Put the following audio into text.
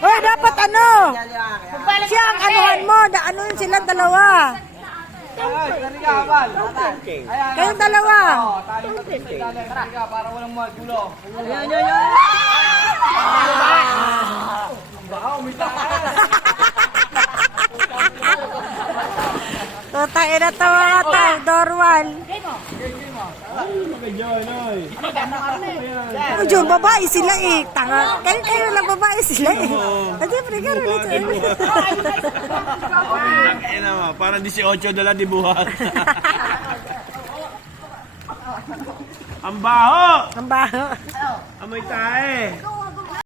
Hoy, dapat ano? Siya ang anuhan mo. Anuhin silang dalawa. Kayong dalawa. Para walang magulo. Tutay na to mga to. Dorwal. Oh, Jun, babae sila eh. Tanga. Kayo lang babae sila eh. Siyempre, gano'n ito. Parang 18 dala di buhat. Ang Ang baho! baho. Amoy tae!